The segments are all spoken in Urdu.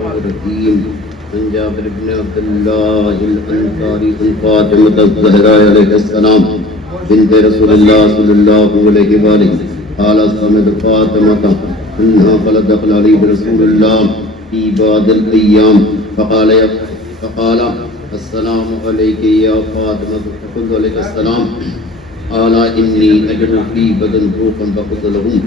الرحيم عن جابر بن عبد الله الأنصاري عن فاطمة الزهراء عليه السلام بنت رسول الله صلى الله عليه وآله قال سمعت فاطمة أنها قالت دخل عليه رسول الله في بعض الأيام فقال السلام عليك يا فاطمة فقلت عليك السلام قال إني أجد في بدن ذوقا فقلت لهم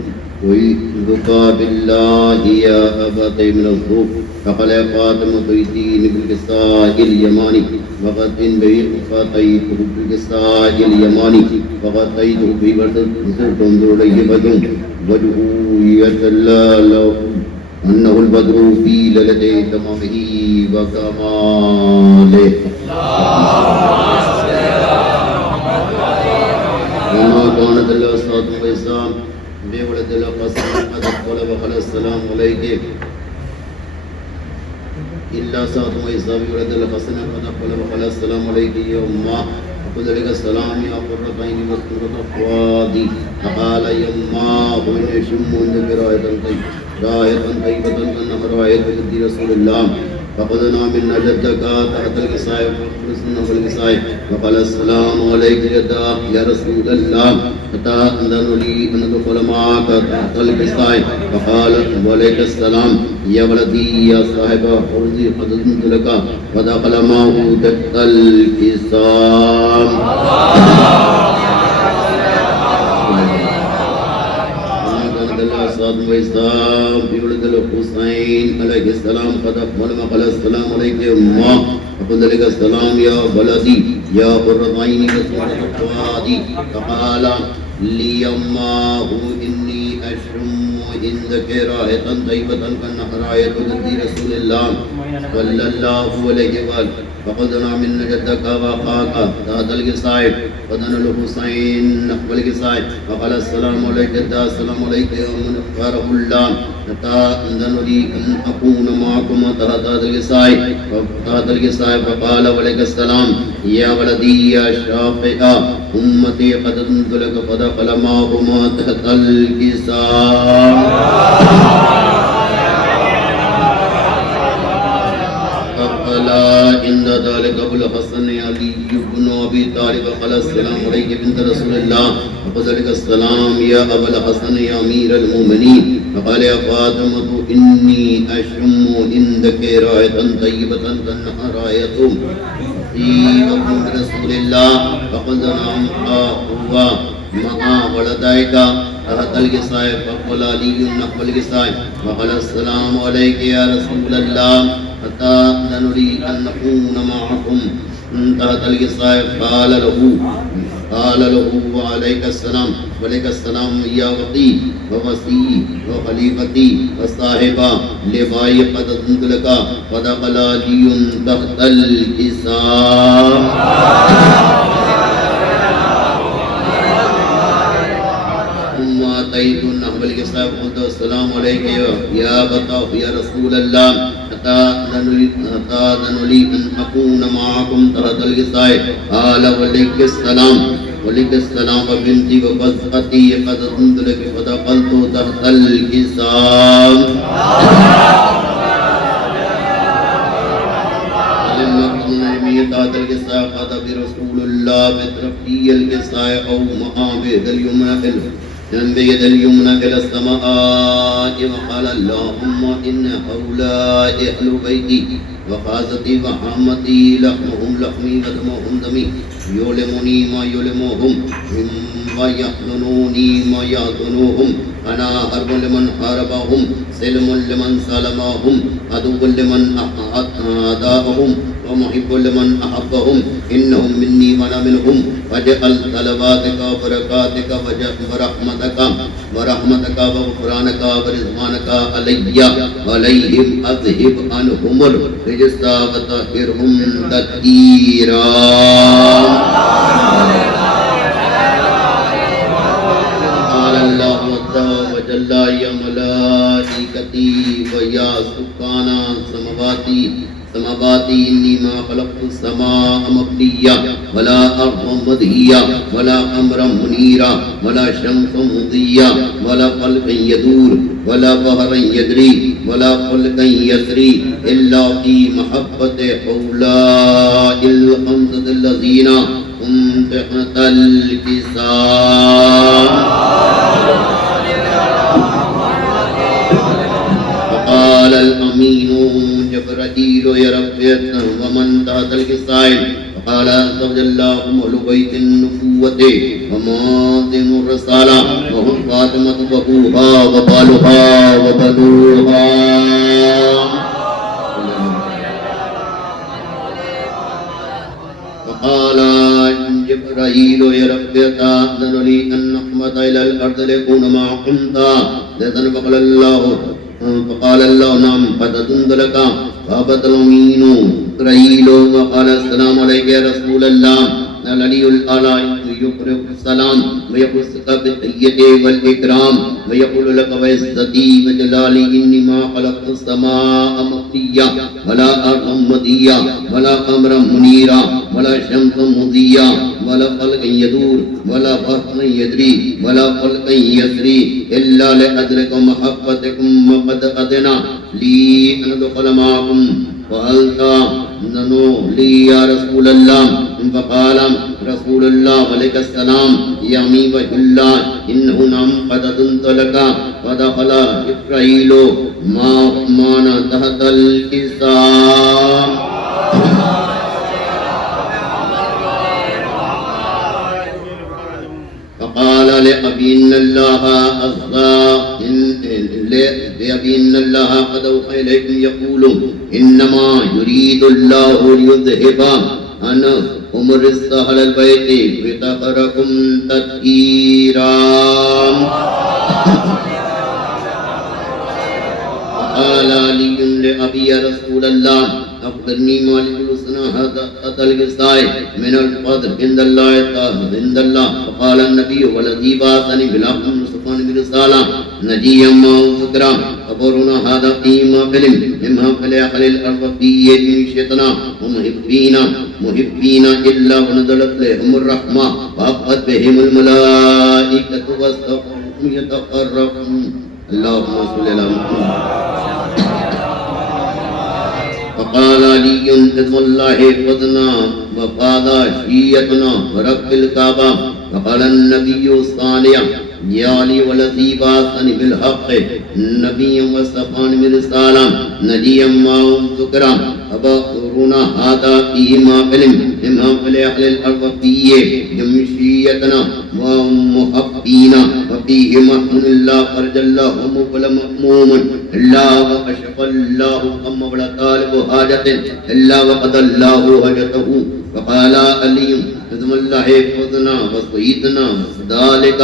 ويذك بالله يا أبا تيمن الذوق فقال يا فاطمة ائتيني بالكساء اليماني فأتيته بالكساء اليماني فغطيته في برد تنظر إليه بدر وجهه يتلألأ أنه البدر في ليلة تمامه وكماله وما كانت الأسرة والإسلام بولد القسم قد قال وقال السلام عليك إلا ساعة وإسلام بولد القسم قد قال وقال السلام عليك يا أمه فقل لك السلام يا قرة عيني وقرة فؤادي فقال يا أمه وإن يشم عندك راية طيبة كأنها راية رسول الله فقدنا من جدك تحت الكساء فقلنا في الكساء فقال السلام عليك يا رسول الله فتأذن لي أن أدخل معك تحت الكساء فقال وعليك السلام يا ولدي يا صاحب حوضي قد أذنت لك فدخل معه تحت الكساء وإسلام في ولد الحسين عليه السلام قد أقبل وقال السلام عليك يا أمه فقل لك السلام يا ولدي يا قرة عيني وسورة فؤادي فقال لي أمه إني أشم عندك راية طيبة كأنها راية رسول الله صلى الله عليه وسلم فقدنا من جدك وأخاك تحت الكساء فدنا الحسين نقبل الكساء فقال السلام عليك السلام عليك يا من اختاره الله تأذن لي أن أكون معكم تحت الكساء فقال وعليك السلام يا ولدي يا شافع أمتي قد أذنت لك فدخل معهما تحت الكساء إن ذلك أبو الحسن علي بن أبي طالب قال السلام عليك بنت رسول الله فقال لك السلام يا أبا الحسن يا أمير المؤمنين فقال يا فاطمة إني أشم عندك راية طيبة كأنها راية في أبو رسول الله فقال نعم هو مع ولديك تحت الكساء فقال علي نقبل الكساء وقال السلام عليك يا رسول الله أتأذن لي أن نكون معكم تحت الكساء قال له وعليك السلام يا وقي ووصي وخليفتي وصاحبا لباي قد أذنت لك فدخل علي تحت الكساء ثم أتيت نحو الكساء فقلت السلام عليك يا بطاف يا رسول الله أتأذن لي أن أكون معكم تحت الكساء قال وعليك السلام وبنتي وفزعتي قد أذنت لك فدخلت تحت الكساء تحت الكساء قد برسول الله بترقي الكساء أو مآبد بيد اليمنى إلى السماء وقال اللهم إن هؤلاء أهل بيتي وخاصتي وحامتي لحمهم لحمي ودمهم دمي يؤلمني ما يؤلمهم ويحزنوني ما يحزنوهم أنا حرب لمن حاربهم سلم لمن سلمهم عدو لمن أعداءهم ومحب لمن أحبهم إنهم مني وأنا منهم واجعل صلواتك وبركاتك ورحمتك وغفرانك ورضوانك علي وعليهم أذهب عنهم الرجس وطهرهم تطهيرا. قال الله عز وجل يا ملائكتي ويا سكان السماوات إني ما خلقت السماء مبنية ولا أرض مدهية ولا أمرا منيرا ولا شمس مضية ولا قلب يدور ولا بحرا يجري ولا فلكا يسري إلا في محبة هؤلاء الخمسة الذين هم تحت الكسام. فقال الأمين جبرائيل يا رب ومن تحت الكسام؟ قال عز وجل اللهم أهل بيت النبوة وماضم الرسالة وهم فاطمة وأبوها وبالها وبنوها. وقال جبرائيل يا رب تأذن لي أن أحمد إلى الأرض ليكون معكم لذن فقال الله نعم قد أذنت لك. فأبت الأمين جبرائيل وقال السلام عليك يا رسول الله. العلي الأعلى يقرئ السلام ويخصك بالتحية والإكرام ويقول لك وعزتي وجلالي إني ما خلقت السماء مطية ولا أرضا مطية ولا قمرا منيرا ولا شمسا مضيا ولا فلكا يدور ولا بحرا يجري ولا فلكا يسري إلا لأدرك محبتكم وقد أذن لي أن أدخل معكم. فقلت ننو لي يا رسول الله. فقال رسول الله عليك السلام يا أمين الله إنه نعم قد أذنت لك. فدخل جبرائيل معنا تحت الكسام. فقال لأبي إن الله قد أوحى إليكم يقول إنما يريد الله ليذهب عنكم الرجس أهل البيت ويطهركم تطهيرا. قال علي لأبي يا رسول الله أخبرني ما لجلوسنا هذا الغساء من الفضل عند الله عند الله. فقال النبي والذي بعثني بالحق مصطفى برسالة نجيا وذكرا خبرنا هذا فيما فيلم مما فليحل الأرض في يد شيطنا محبين إلا ونزلت لهم الرحمة وأبقت بهم الملائكة واستغفرهم يتقربون. اللهم صل على محمد. فقال علي إذن الله خذنا وقال شيئتنا ورب الكعبة. فقال النبي الثانية يا علي والذي بعثني بالحق نبيا وصفاني برسالة نجيا معهم ذكرا أبصرنا هذا فيما فيلم مما فليحل الأرض فيه يمشيتنا ومحبين وفيه محمود الله فرج الله ومقبل مأموم إلا وكشف الله هم ولا طالب حاجة إلا وقضى الله حاجته. فقال علي بسم الله خذنا وصيدنا ذلك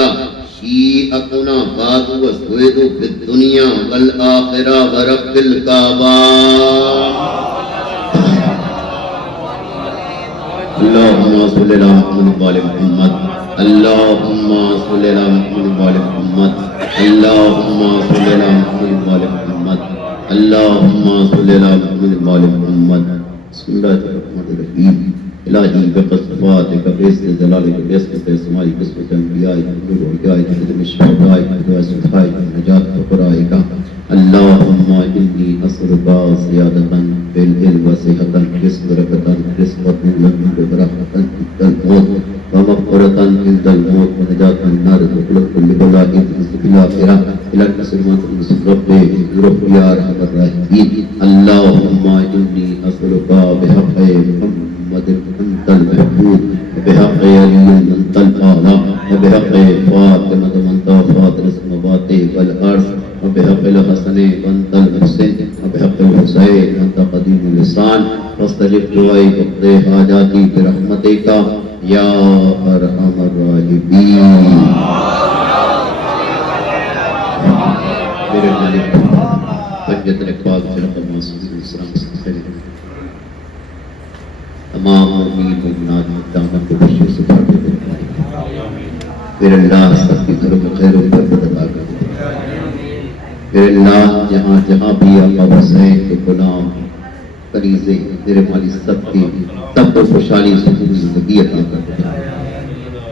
شيئتنا بعد وسويد في الدنيا والآخرة ورب الكعبة. اللهم صل على محمد وعلى محمد. اللهم صل على محمد وعلى محمد. اللهم صل على محمد وعلى محمد. اللهم صل على محمد وعلى محمد. بسم الله الرحمن الرحيم. الہی بقصفاتک بیست جلالک بیست اسمائک بسمت انبیائک نور علیائک خدم الشہدائک دعا صفائک نجات فقرائک. اللہم انی اسرک سیادتا بالعلم وصحتا رزق برکتا رزق طولا برحمتا عند الموت ومغفرتا عند الموت ونجات من النار وخلق كل بلاء في الآخرة إلى المسلمات المسلمات برب يا أرحم الراحمين. اللهم إني أسألك بحق محمد أنت المحبوب وبحق علي أنت الأعلى وبحق فاطمة أنت فاطر السماوات والأرض وبحق الحسن أنت المحسن وبحق الحسين أنت قديم اللسان فاستجب دعائي واقضي حاجاتي برحمتك یا ارحم الراحمین. میرے مالک حجت پاک فرق معصوم السلام تمام مومنین مومنات دامن کو خوشی سے بھر دے. میرے اللہ سب کی گھروں میں خیر و برکت عطا کر. میرے اللہ جہاں جہاں بھی آقا حسین کے غلام قریضے میرے مالی سب کی تب تو خوشحالی سکون زندگی عطا کر.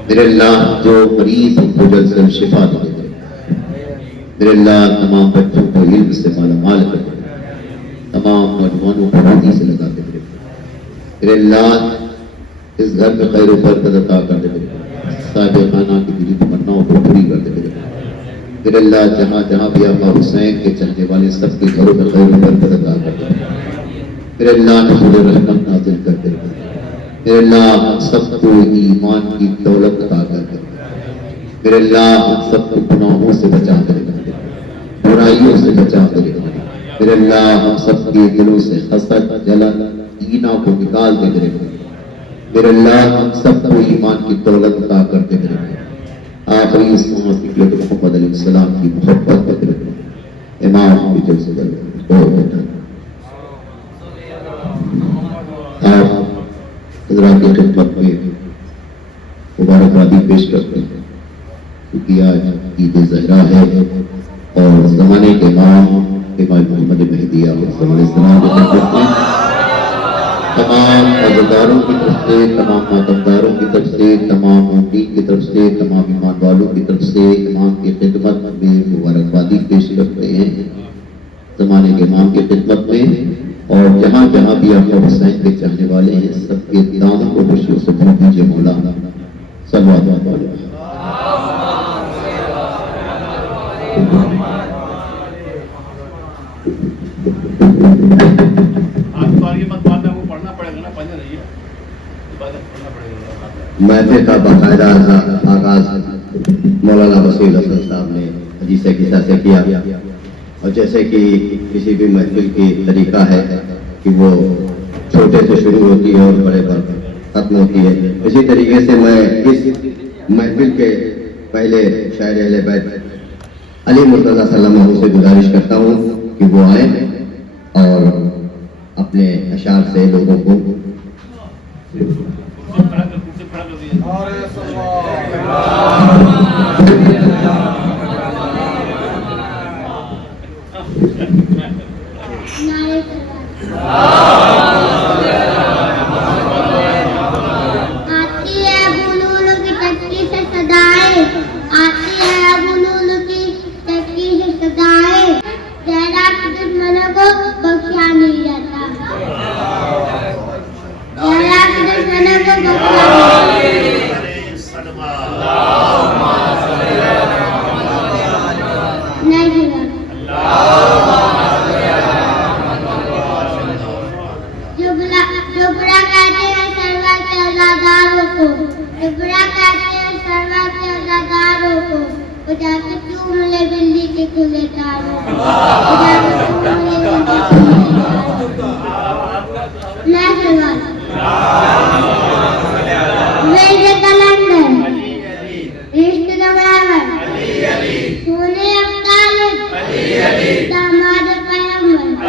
میرے اللہ جو مریض کو جلد سے شفا دے. میرے اللہ تمام بچوں کو علم سے مالا مال کر دے، تمام نوجوانوں کو روزی سے لگا دے میرے اللہ، اس گھر میں خیر و برکت عطا کر دے صاحب خانہ کی دلی تمناؤں کو پوری کر دے میرے اللہ، جہاں جہاں بھی آقا حسین کے چلنے والے سب کے گھروں میں خیر و برکت عطا کر دے میرے اللہ، نزول رحمت نازل کر دے میرے اللہ، ہم سب کو ایمان کی دولت عطا کر دے میرے اللہ، ہم سب کو گناہوں سے بچا دے برائیوں سے بچا دے میرے اللہ، ہم سب کے دلوں سے حسد جلن کینہ کو نکال دے میرے اللہ، ہم سب کو ایمان کی دولت عطا کر دے میرے آخری اس محمد محمد علیہ السلام کی محبت کر دے امام کی جلسے در آپ حضرات کی خدمت میں مبارکبادی پیش کرتے ہیں کیونکہ آج عید زہرا ہے اور زمانے کے امام محمد مہدی علیہ السلام کی خدمت میں تمام عزاداروں کی طرف سے، تمام ماتمداروں کی طرف سے، تمام مؤمنین کی طرف سے، تمام ایمان والوں کی طرف سے امام کی خدمت میں مبارکبادی پیش کرتے ہیں زمانے کے امام کی خدمت میں، اور جہاں جہاں بھی آقا حسین کے چاہنے والے ہیں سب کے دامن کو خوشیوں سے بھر دیجیے مولانا صلی اللہ علیہ وسلم۔ محفل کا باقاعدہ آغاز مولانا بصیر حسن صاحب نے حدیث قصہ سے کیا، اور جیسے کہ کسی بھی محفل کی طریقہ ہے کہ وہ چھوٹے سے شروع ہوتی ہے اور بڑے پر ختم ہوتی ہے، اسی طریقے سے میں اس محفل کے پہلے شاعر اہل بیت علی مرتضیٰ صلی اللہ علیہ وسلم سے گزارش کرتا ہوں کہ وہ آئیں اور اپنے اشعار سے لوگوں کو آتی ہے بلول کی چکی سے صدائیں، آتی ہے بلول کی چکی سے صدائیں، زہرا کے دشمنوں کو بخشا نہیں جاتا، زہرا کے دشمنوں کو بخشا جبرا کہتے ہیں سرور کے ازاداروں کو، جبرا کہتے ہیں سرور کے ازاداروں کو، وہ جا کے چوم لے بلی کے کھلے تاروں کو، وہ جا کے چوم لے بلی کے کھلے تاروں کو۔ میں سوال ویسے کلندر رشت گواہر سونے ابطالب داماد پیغمبر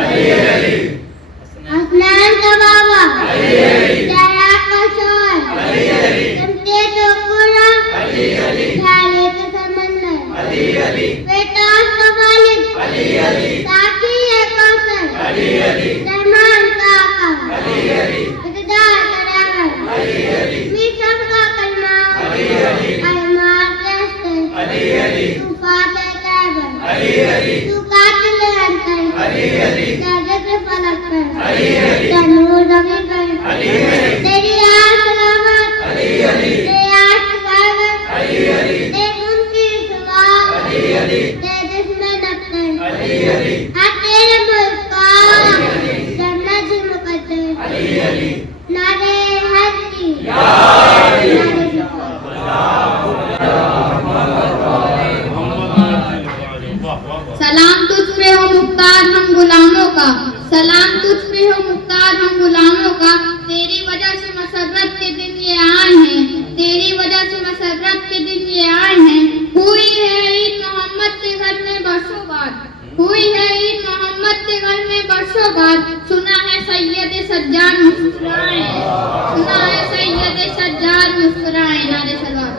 حسنان کا بابا زہرا کا شوہر سمتے تو پورا جھالے کا سمندر بیٹاس کا والد ساقی ہے کوثر درمان کا آقا اقتدار کا ڈرائیور میسم کا کلمہ ایمان کہتے تو فاتح کعبر تو قاتل انتر درجت فلک پر تنور زمین پر تیری آس سلامت تیری آس سلامت تیری ان کی سوا تیرے جسم نقطر ہاں تیرے ملک کا جنت مقدر نعرے حقی نعرے سلام تجھ پہ ہو مختار ہم غلاموں کا، سلام تجھ پہ ہو مختار ہم غلاموں کا، تیری وجہ سے مسرت کے دن یہ آئے ہیں، تیری وجہ سے مسرت کے دن یہ آئے ہیں۔ ہوئی ہے عید محمد کے گھر میں برسوں بعد، ہوئی ہے عید محمد کے گھر میں برسوں بعد، سنا ہے سید سجاد مسکرائے، سنا ہے سید سجاد مسکرائے، نعرے صلوات۔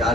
4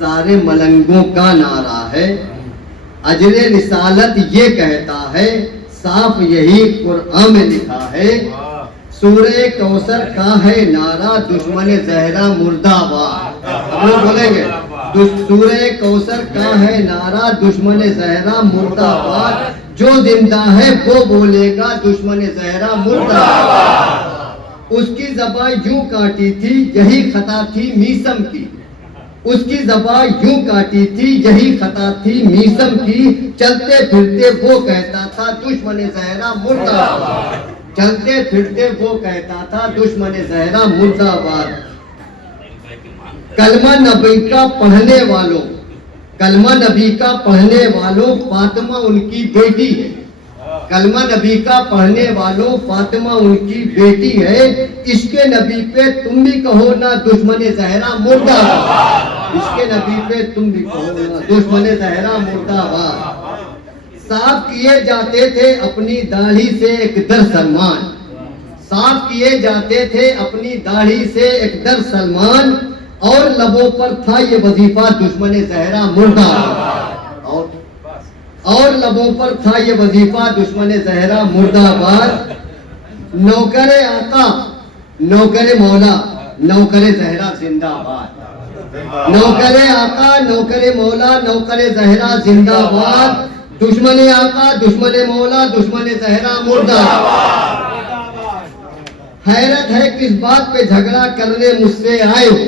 سارے ملنگوں کا نعرہ ہے، اجر رسالت یہ کہتا ہے، صاف یہی قرآن میں لکھا ہے، سورہ کوثر کا ہے نعرہ، دشمن زہرا مردہ باد. ہم لوگ بولیں گے سورہ کوثر کا ہے نعرہ، دشمن زہرا مردہ باد. جو زندہ ہے وہ بولے گا دشمن زہرا مردہ باد. اس کی زبان یوں کاٹی تھی یہی خطا تھی میسم کی، اس کی زبان یوں کاٹی تھی یہی خطا تھی میسم کی. چلتے پھرتے وہ کہتا تھا دشمن زہرا مردہ باد، چلتے پھرتے وہ کہتا تھا دشمن زہرا مردہ باد. کلمہ نبی کا پڑھنے والوں، کلمہ نبی کا پڑھنے والوں، فاطمہ ان کی بیٹی ہے. کلمہ نبی کا پڑھنے والوں، فاطمہ ان کی بیٹی ہے. عشق نبی پہ تم بھی کہو نا دشمن زہرا مردہ باد، عشق نبی پہ تم بھی کہو نا دشمن زہرا مردہ باد. صاف کیے جاتے تھے اپنی داڑھی سے ایک در سلمان، صاف کیے جاتے تھے اپنی داڑھی سے ایک در سلمان، اور لبوں پر تھا یہ وظیفہ دشمن زہرا مردہ باد، اور لبوں پر تھا یہ وظیفہ دشمن زہرا مردہ باد. نوکر آقا نوکر مولا نوکر زہرا زندہ باد، نوکر آقا نوکر مولا نوکر زہرا زندہ باد. دشمن آقا دشمن مولا دشمن زہرا مردہ باد. حیرت ہے کس بات پہ جھگڑا کرنے مجھ سے آئے ہو،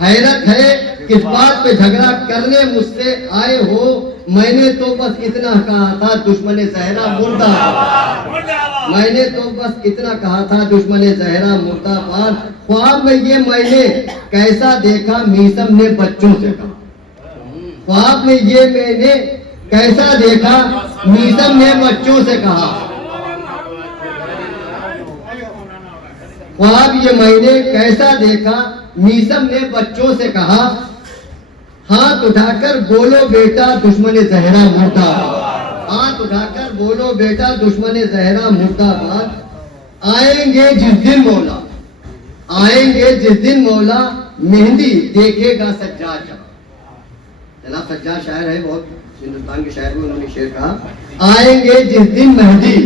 حیرت ہے کس بات پہ جھگڑا کرنے مجھ سے آئے ہو، میں نے تو بس اتنا کہا تھا دشمن زہرا مردہ باد، میں نے تو بس اتنا کہا تھا دشمن زہرا مردہ باد. خواب میں یہ میں نے کیسا دیکھا میسم نے بچوں سے کہا، خواب میں یہ میں نے کیسا دیکھا میسم نے بچوں سے کہا. خواب یہ میں نے کیسا دیکھا میسم نے بچوں سے کہا، ہاتھ اٹھا کر بولو بیٹا دشمن زہرا مردہ باد، ہاتھ اٹھا کر بولو بیٹا دشمن زہرا مردہ باد. آئیں گے جس دن مولا، آئیں گے جس دن مولا، مہندی دیکھے گا سجاد جہاں. جناب سجاد شاعر ہے، بہت ہندوستان کے شاعر میں انہوں نے شعر کہا، آئیں گے جس دن مہندی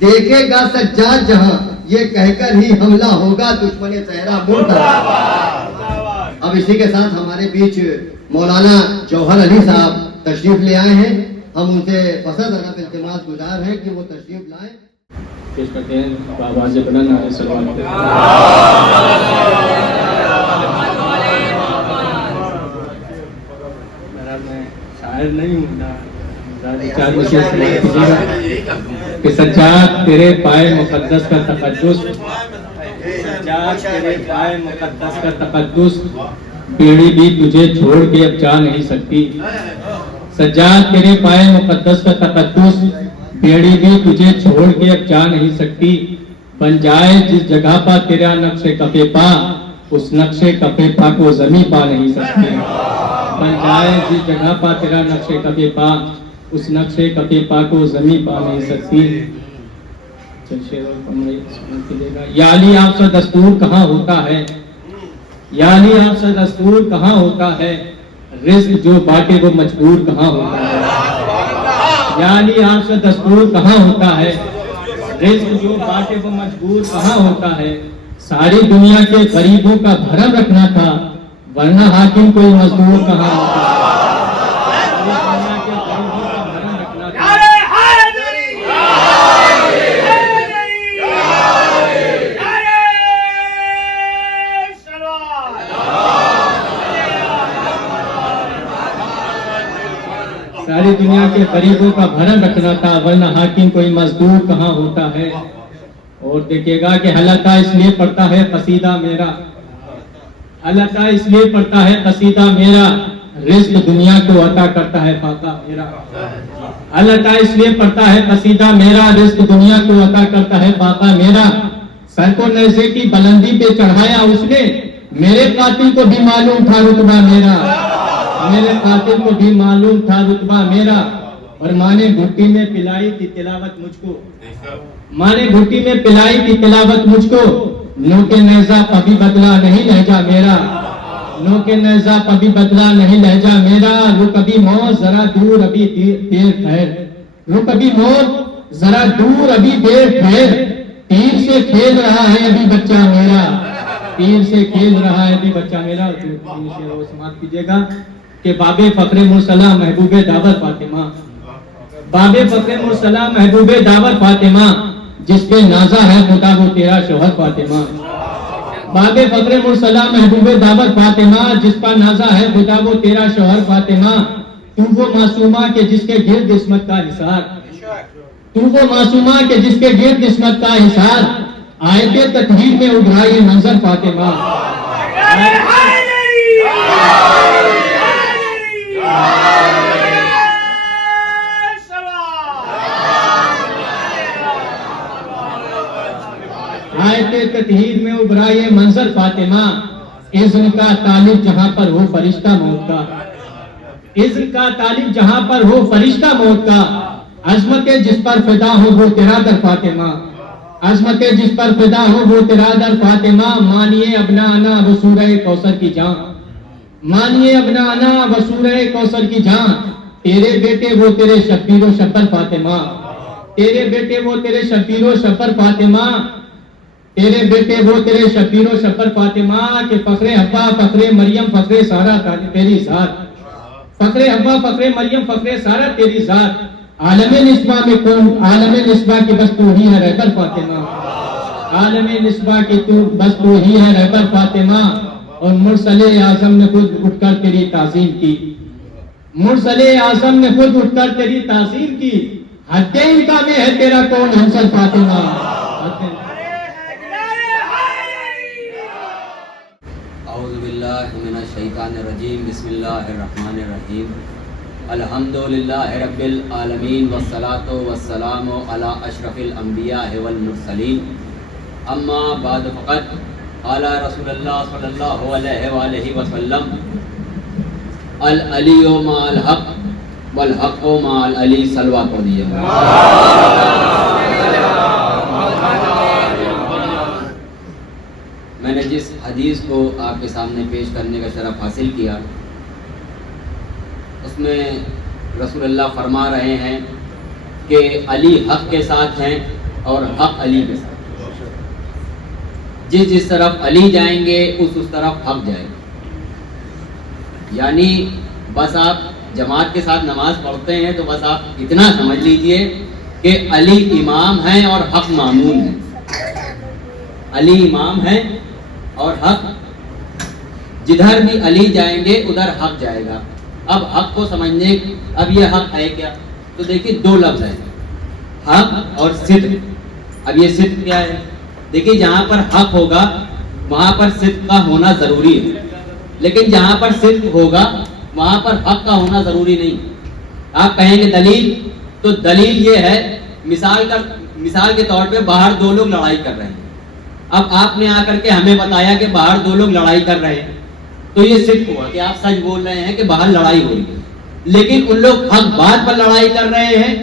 دیکھے گا سجاد جہاں، یہ کہہ کر ہی حملہ ہوگا دشمن زہرا مردہ باد. اب اسی کے ساتھ ہمارے بیچ مولانا جوہر علی صاحب تشریف لے آئے ہیں. ہم ان سے پسند ادب التماس گزار ہیں کہ وہ تشریف لائیں. پیش کرتے ہیں آواز بلند سلوات. میں شاعر نہیں ہوں، کہ سجاد تیرے پائے مقدس کا تقدس، سجاد تیرے پائے مقدس کا تقدس، بیڑی بھی تجھے چھوڑ کے اب جا نہیں سکتی. سجاد تیرے پائے مقدس کا تقدس، بیڑی بھی تجھے چھوڑ کے اب جا نہیں سکتی. بن جائے جس جگہ پا تیرا نقش کفے پا، اس نقش کفے پا کو زمیں پا نہیں سکتی. بن جائے جس جگہ پا تیرا نقش کفے پا، اس نقش کفے پا کو زمیں پا نہیں سکتی. یا علی آپ سے دستور کہاں ہوتا ہے، یا علی آپ سے دستور کہاں ہوتا ہے، رزق جو باٹے وہ مجبور کہاں ہوتا ہے. یا علی آپ سے دستور کہاں ہوتا ہے، رزق جو باٹے وہ مجبور کہاں ہوتا ہے. ساری دنیا کے غریبوں کا بھرم رکھنا تھا، ورنہ حاکم کوئی مزدور کہاں ہوتا ہے. ساری دنیا کے غریبوں کا بھرم رکھنا تھا، ورنہ حاکم کوئی مزدور کہاں ہوتا ہے. اور دیکھیے گا کہ اللہ تعالیٰ اس لیے پڑھتا ہے قصیدہ میرا، اللہ تعالیٰ اس لیے پڑھتا ہے قصیدہ میرا، رزق دنیا کو عطا کرتا ہے فاقہ میرا. اللہ تعالیٰ اس لیے پڑھتا ہے قصیدہ میرا، رزق دنیا کو عطا کرتا ہے فاقہ میرا. سر کو نیزے کی بلندی پہ چڑھایا اس نے، میرے قاتل کو بھی معلوم تھا رتبہ میرا، میرے قاتل کو بھی معلوم تھا رتبہ میرا. اور ماں نے گھٹی میں پلائی تھی تلاوت مجھ کو، ماں نے گھٹی میں پلائی تھی تلاوت مجھ کو، نو کے نیزہ کبھی بدلا نہیں لہجہ میرا، نو کے نیزہ کبھی بدلا نہیں لہجہ میرا، رو کبھی موت ذرا دور ابھی دیر ٹھہر، رو کبھی موت ذرا دور ابھی دیر ٹھہر، تیر سے کھیل رہا ہے ابھی بچہ میرا، تیر سے کھیل رہا ہے ابھی بچہ میرا۔ سماعت کیجیے گا کہ باب فخر مرسلہ محبوب دعوت فاطمہ، باب فخر مرسلہ محبوب دعوت فاطمہ، جس پہ نازا ہے خدا وہ تیرا شوہر فاطمہ، باب فخر مرسلہ محبوب دعوت فاطمہ، جس پر نازا ہے خدا وہ تیرا شوہر فاطمہ، تو وہ معصومہ کہ جس کے گرد عصمت کا حصار، تو وہ معصومہ کہ جس کے گرد عصمت کا حصار، آیت تطہیر میں ابھرا یہ منظر فاطمہ، آیت تطہیر میں ابھرا یہ منظر فاطمہ، اذن کا طالب جہاں پر ہو فرشتہ موت کا، اذن کا طالب جہاں پر ہو فرشتہ موت کا، عظمت جس پر فدا ہو وہ تیرا در فاطمہ، عظمت جس پر فدا ہو وہ تیرا در فاطمہ، مانیے ابنانا وہ سورہ کوثر کی جان، مانیے ابنانا وہ سورہ کوثر کی جان، تیرے بیٹے وہ تیرے شبیر و شبر فاطمہ، تیرے بیٹے وہ تیرے شبیر و شبر فاطمہ، تیرے بیٹے وہ تیرے شبیر و شبر فاطمہ، کہ فخر حبا فخر مریم فخر سارا تیری ذات، فخر حبا فخر مریم فخر سارا تیری ذات، عالم نسبہ میں کون، عالم نسبہ کی بس تو ہی ہے رہبر فاطمہ، عالم نسبہ کی تو بس تو ہی ہے رہبر فاطمہ، اور مرسل اعظم نے خود اٹھ کر تیری تعظیم کی، مرسل اعظم نے خود اٹھ کر تیری تعظیم کی، حد انکا میں ہے تیرا کون ہمسر فاطمہ۔ اعوذ باللہ من الشیطان الرجیم، بسم اللہ الرحمن الرحیم، الحمدللہ رب العالمین والصلاة والسلام علی اشرف الانبیاء والمرسلین، اما بعد فقط قال رسول اللہ صلی اللہ علیہ وآلہ وسلم، العلی مع الحق والحق مع العلی، صلوات پڑھیے۔ میں نے جس حدیث کو آپ کے سامنے پیش کرنے کا شرف حاصل کیا، اس میں رسول اللہ فرما رہے ہیں کہ علی حق کے ساتھ ہیں اور حق علی کے ساتھ، جس طرف علی جائیں گے اس طرف حق جائے گا، یعنی بس آپ جماعت کے ساتھ نماز پڑھتے ہیں تو بس آپ اتنا سمجھ لیجئے کہ علی امام ہیں اور حق مامون ہیں، علی امام ہیں اور حق، جدھر بھی علی جائیں گے ادھر حق جائے گا۔ اب حق کو سمجھنے، اب یہ حق ہے کیا؟ تو دیکھیے دو لفظ ہیں، حق اور صدق۔ اب یہ صدق کیا ہے؟ دیکھیے جہاں پر حق ہوگا وہاں پر صدق کا ہونا ضروری ہے، لیکن جہاں پر صدق ہوگا وہاں پر حق کا ہونا ضروری نہیں۔ آپ کہیں گے دلیل، تو دلیل یہ ہے، مثال کے طور پہ باہر دو لوگ لڑائی کر رہے ہیں، اب آپ نے آ کر کے ہمیں بتایا کہ باہر دو لوگ لڑائی کر رہے ہیں، تو یہ صدق ہوا کہ آپ سچ بول رہے ہیں کہ باہر لڑائی ہو رہی ہے، لیکن ان لوگ حق بات پر لڑائی کر رہے ہیں،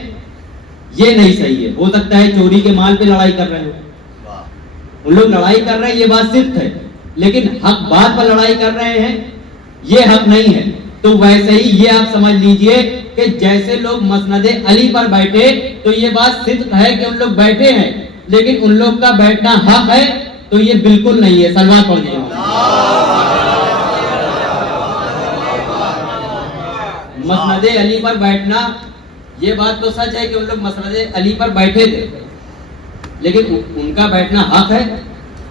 یہ نہیں صحیح ہے۔ ہو سکتا ہے چوری کے مال پہ لڑائی کر رہے ہو، ان لوگ لڑائی کر رہے ہیں، یہ بات صدق ہے، لیکن حق بات پر لڑائی کر رہے ہیں یہ حق نہیں ہے۔ تو ویسے ہی یہ آپ سمجھ لیجئے کہ جیسے لوگ مسند علی پر بیٹھے تو یہ بات صدق ہے کہ ان لوگ بیٹھے ہیں، لیکن ان لوگ کا بیٹھنا حق ہے تو یہ بالکل نہیں ہے۔ صلوات پڑھیے۔ مسند علی پر بیٹھنا، یہ بات تو سچ ہے کہ ان لوگ مسند علی پر بیٹھے تھے، لیکن ان کا بیٹھنا حق ہے،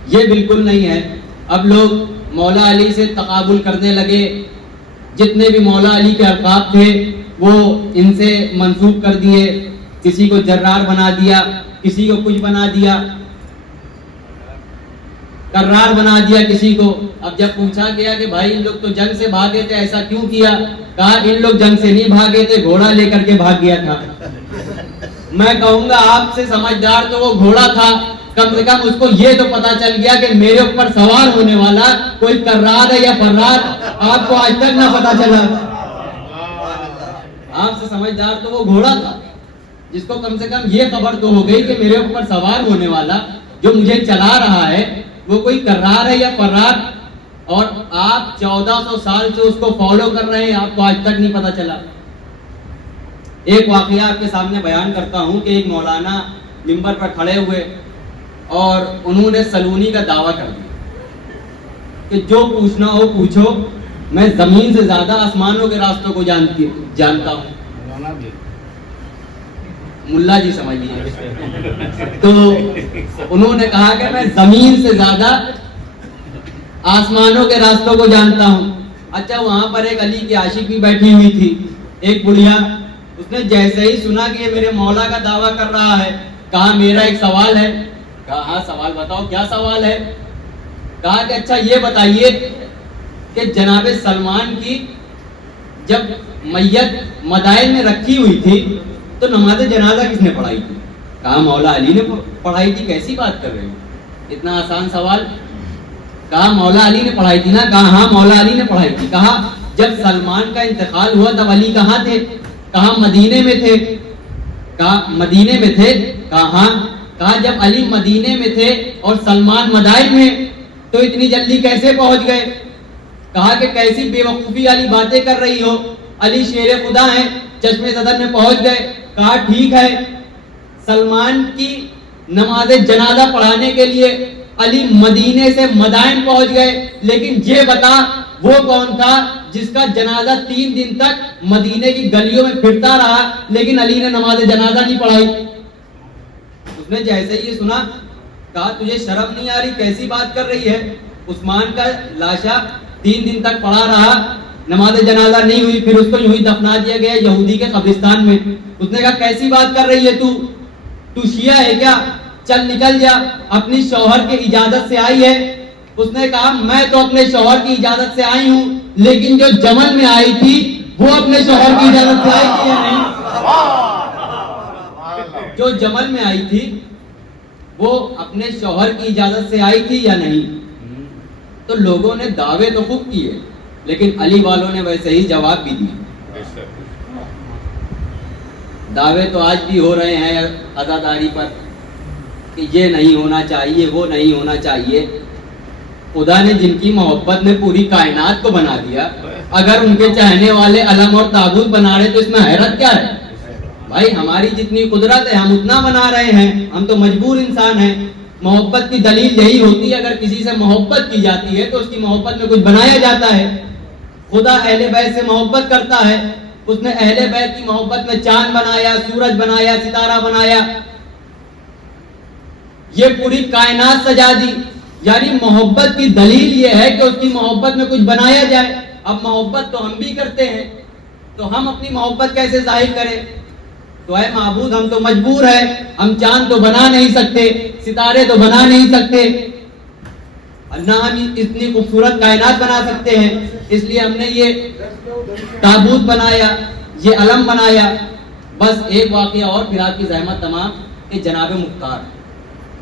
یہ بالکل نہیں ہے۔ اب لوگ مولا علی سے تقابل کرنے لگے، جتنے بھی مولا علی کے القاب تھے وہ ان سے منسوب کر دیے، کسی کو جرار بنا دیا، کسی کو کچھ بنا دیا، کرار بنا دیا کسی کو۔ اب جب پوچھا گیا کہ بھائی ان لوگ تو جنگ سے بھاگے تھے، ایسا کیوں کیا؟ کہا ان لوگ جنگ سے نہیں بھاگے تھے، گھوڑا لے کر کے بھاگ گیا تھا۔ میں کہوں گا آپ سے سمجھدار تو وہ گھوڑا تھا، کم سے کم اس کو یہ تو پتا چل گیا کہ میرے اوپر سوار ہونے والا کوئی کرار ہے یا فرار، آپ کو آج تک نہ پتا چلا۔ آپ سے سمجھدار تو وہ گھوڑا تھا جس کو کم سے کم یہ خبر تو ہو گئی کہ میرے اوپر سوار ہونے والا جو مجھے چلا رہا ہے وہ کوئی کرار ہے یا فرار۔ اور آپ 1400 سال سے اس کو فالو کر رہے ہیں, آپ کو آج تک نہیں پتا چلا. ایک واقعہ آپ کے سامنے بیان کرتا ہوں کہ ایک مولانا منبر پر کھڑے ہوئے اور انہوں نے سلونی کا دعویٰ کر دیا کہ جو پوچھنا ہو پوچھو, میں زمین سے زیادہ آسمانوں کے راستوں کو جانتا ہوں. ملا جی سمجھ لیجیے. تو انہوں نے کہا کہ میں زمین سے زیادہ آسمانوں کے راستوں کو جانتا ہوں. اچھا, وہاں پر ایک علی کی عاشق بھی بیٹھی ہوئی تھی, ایک بڑھیا. اس نے جیسے ہی سنا کہ یہ میرے مولا کا دعویٰ کر رہا ہے, کہا میرا ایک سوال ہے. کہا ہاں سوال بتاؤ, کیا سوال ہے؟ کہا کہ اچھا یہ بتائیے کہ جناب سلمان کی جب میت مدائن میں رکھی ہوئی تھی تو نماز جنازہ کس نے پڑھائی تھی؟ کہا مولا علی نے پڑھائی تھی. کیسی بات کر رہے ہیں, اتنا آسان سوال. کہا مولا علی نے پڑھائی تھی نا؟ کہا ہاں مولا علی نے پڑھائی تھی. کہا جب سلمان کا انتقال ہوا تب علی کہاں تھے؟ کہا مدینے میں تھے. کہا مدینے میں تھے؟ کہا ہاں. کہا جب علی مدینے میں تھے اور سلمان مدائن میں تو اتنی جلدی کیسے پہنچ گئے؟ کہا کہ کیسی بے وقوفی والی باتیں کر رہی ہو, علی شیر خدا ہیں, چشمے صدر میں پہنچ گئے. کہا ٹھیک ہے, سلمان کی نماز جنازہ پڑھانے کے لیے علی مدینے سے مدائن پہنچ گئے, لیکن یہ بتا وہ کون تھا جس کا جنازہ 3 دن تک مدینے کی گلیوں میں پھرتا رہا لیکن علی نے نماز جنازہ نہیں پڑھائی؟ اس نے جیسے ہی یہ سنا کہا تجھے شرم نہیں آ رہی, کیسی بات کر رہی ہے؟ عثمان کا لاشا 3 دن تک پڑا رہا, نماز جنازہ نہیں ہوئی, پھر اس کو یوں ہی دفنا دیا گیا یہودی کے قبرستان میں. اس نے کہا کیسی بات کر رہی ہے تو شیعہ ہے کیا؟ چل نکل جا, اپنی شوہر کی اجازت سے آئی ہے. اس نے کہا میں تو اپنے شوہر کی اجازت سے آئی ہوں, لیکن جو جمل میں آئی تھی وہ اپنے شوہر کی اجازت سے آئی تھی یا نہیں؟ جو جمل میں آئی تھی وہ اپنے شوہر کی اجازت سے آئی تھی یا نہیں؟ تو لوگوں نے دعوے تو خوب کیے, لیکن علی والوں نے ویسے ہی جواب بھی دیا. دعوے تو آج بھی ہو رہے ہیں عزاداری پر کہ یہ نہیں ہونا چاہیے, وہ نہیں ہونا چاہیے. خدا نے جن کی محبت میں پوری کائنات کو بنا دیا, اگر ان کے چاہنے والے علم اور تابوت بنا رہے تو اس میں حیرت کیا ہے؟ بھائی ہماری جتنی قدرت ہے ہم اتنا بنا رہے ہیں, ہم تو مجبور انسان ہیں. محبت کی دلیل یہی ہوتی ہے, اگر کسی سے محبت کی جاتی ہے تو اس کی محبت میں کچھ بنایا جاتا ہے. خدا اہل بیت سے محبت کرتا ہے, اس نے اہل بیت کی محبت میں چاند بنایا, سورج بنایا, ستارہ بنایا, یہ پوری کائنات سجا دی. یعنی محبت کی دلیل یہ ہے کہ اس کی محبت میں کچھ بنایا جائے. اب محبت تو ہم بھی کرتے ہیں, تو ہم اپنی محبت کیسے ظاہر کریں؟ تو اے معبود ہم تو مجبور ہیں, ہم چاند تو بنا نہیں سکتے, ستارے تو بنا نہیں سکتے, نہ ہم اتنی خوبصورت کائنات بنا سکتے ہیں. اس لیے ہم نے یہ تابوت بنایا, یہ علم بنایا. بس ایک واقعہ اور پھر آپ کی زحمت تمام کہ جناب مختار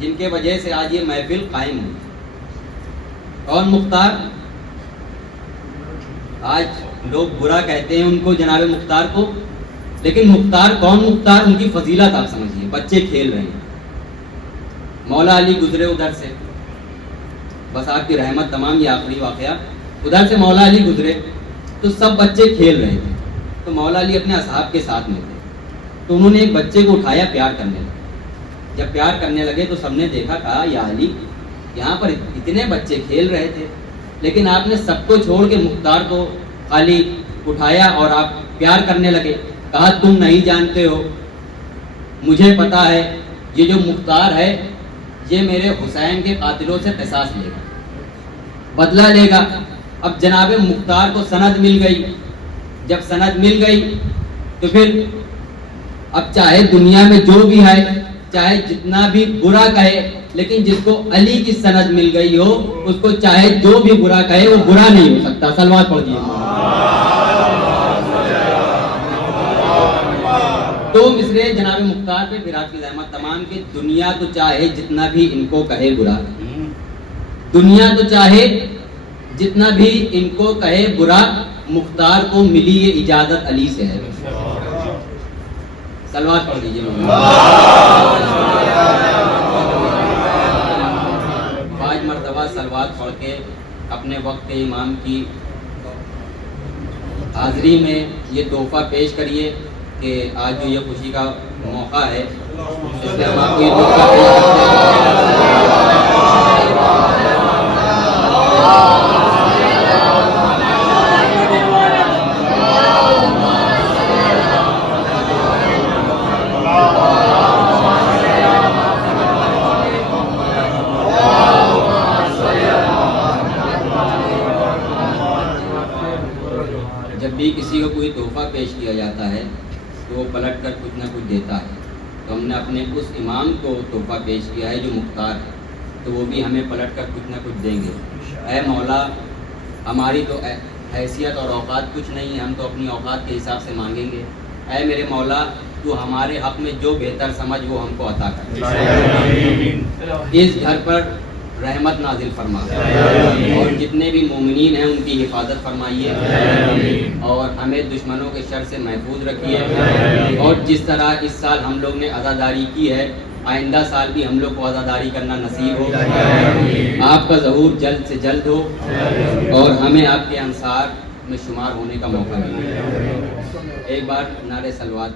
جن کے وجہ سے آج یہ محفل قائم ہوئی. کون مختار؟ آج لوگ برا کہتے ہیں ان کو, جناب مختار کو, لیکن مختار کون مختار؟ ان کی فضیلت آپ سمجھیے. بچے کھیل رہے ہیں, مولا علی گزرے ادھر سے, بس آپ کی رحمت تمام. یہ آخری واقعہ, ادھر سے مولا علی گزرے تو سب بچے کھیل رہے تھے. تو مولا علی اپنے اصحاب کے ساتھ میں تھے, تو انہوں نے ایک بچے کو اٹھایا, پیار کرنے لگے. جب پیار کرنے لگے تو سب نے دیکھا, کہا یا علی یہاں پر اتنے بچے کھیل رہے تھے لیکن آپ نے سب کو چھوڑ کے مختار کو خالی اٹھایا اور آپ پیار کرنے لگے. کہا تم نہیں جانتے ہو, مجھے پتا ہے یہ جو مختار ہے یہ میرے حسین کے قاتلوں سے قصاص لے گا, بدلہ لے گا. اب جناب مختار کو سند مل گئی. جب سند مل گئی تو پھر اب چاہے دنیا میں جو بھی ہے, چاہے جتنا بھی برا کہے, لیکن جس کو علی کی سند مل گئی ہو اس کو چاہے جو بھی برا کہے وہ برا نہیں ہو سکتا. صلوات پڑھ دیجیے. تو مصرے جناب مختار پہ پھر آپ کی زحمت تمام کہ دنیا تو چاہے جتنا بھی ان کو کہے برا, دنیا تو چاہے جتنا بھی ان کو کہے برا, مختار کو ملی یہ اجازت علی سے ہے. صلوات پڑھ دیجیے. 5 مرتبہ صلوات پڑھ کے اپنے وقت امام کی حاضری میں یہ تحفہ پیش کریے کہ آج جو یہ خوشی کا موقع ہے اس میں ہم آپ کو یہ تحفہ پیش کرتے جب بھی کسی کو کوئی تحفہ پیش کیا جاتا ہے تو وہ پلٹ کر کچھ نہ کچھ دیتا ہے. تو ہم نے اپنے اس امام کو تحفہ پیش کیا ہے جو مختار ہے, تو وہ بھی ہمیں پلٹ کر کچھ نہ کچھ دیں گے. اے مولا, ہماری تو حیثیت اور اوقات کچھ نہیں ہے, ہم تو اپنی اوقات کے حساب سے مانگیں گے. اے میرے مولا, تو ہمارے حق میں جو بہتر سمجھ وہ ہم کو عطا کر. اس گھر پر رحمت نازل فرما اور جتنے بھی مومنین ہیں ان کی حفاظت فرمائیے اور ہمیں دشمنوں کے شر سے محفوظ رکھیے. اور جس طرح اس سال ہم لوگ نے عزاداری کی ہے, آئندہ سال بھی ہم لوگ کو عزاداری کرنا نصیب ہو. آپ کا ظہور جلد سے جلد ہو اور ہمیں آپ کے انصار میں شمار ہونے کا موقع ملے. ایک بار نعرے صلوات.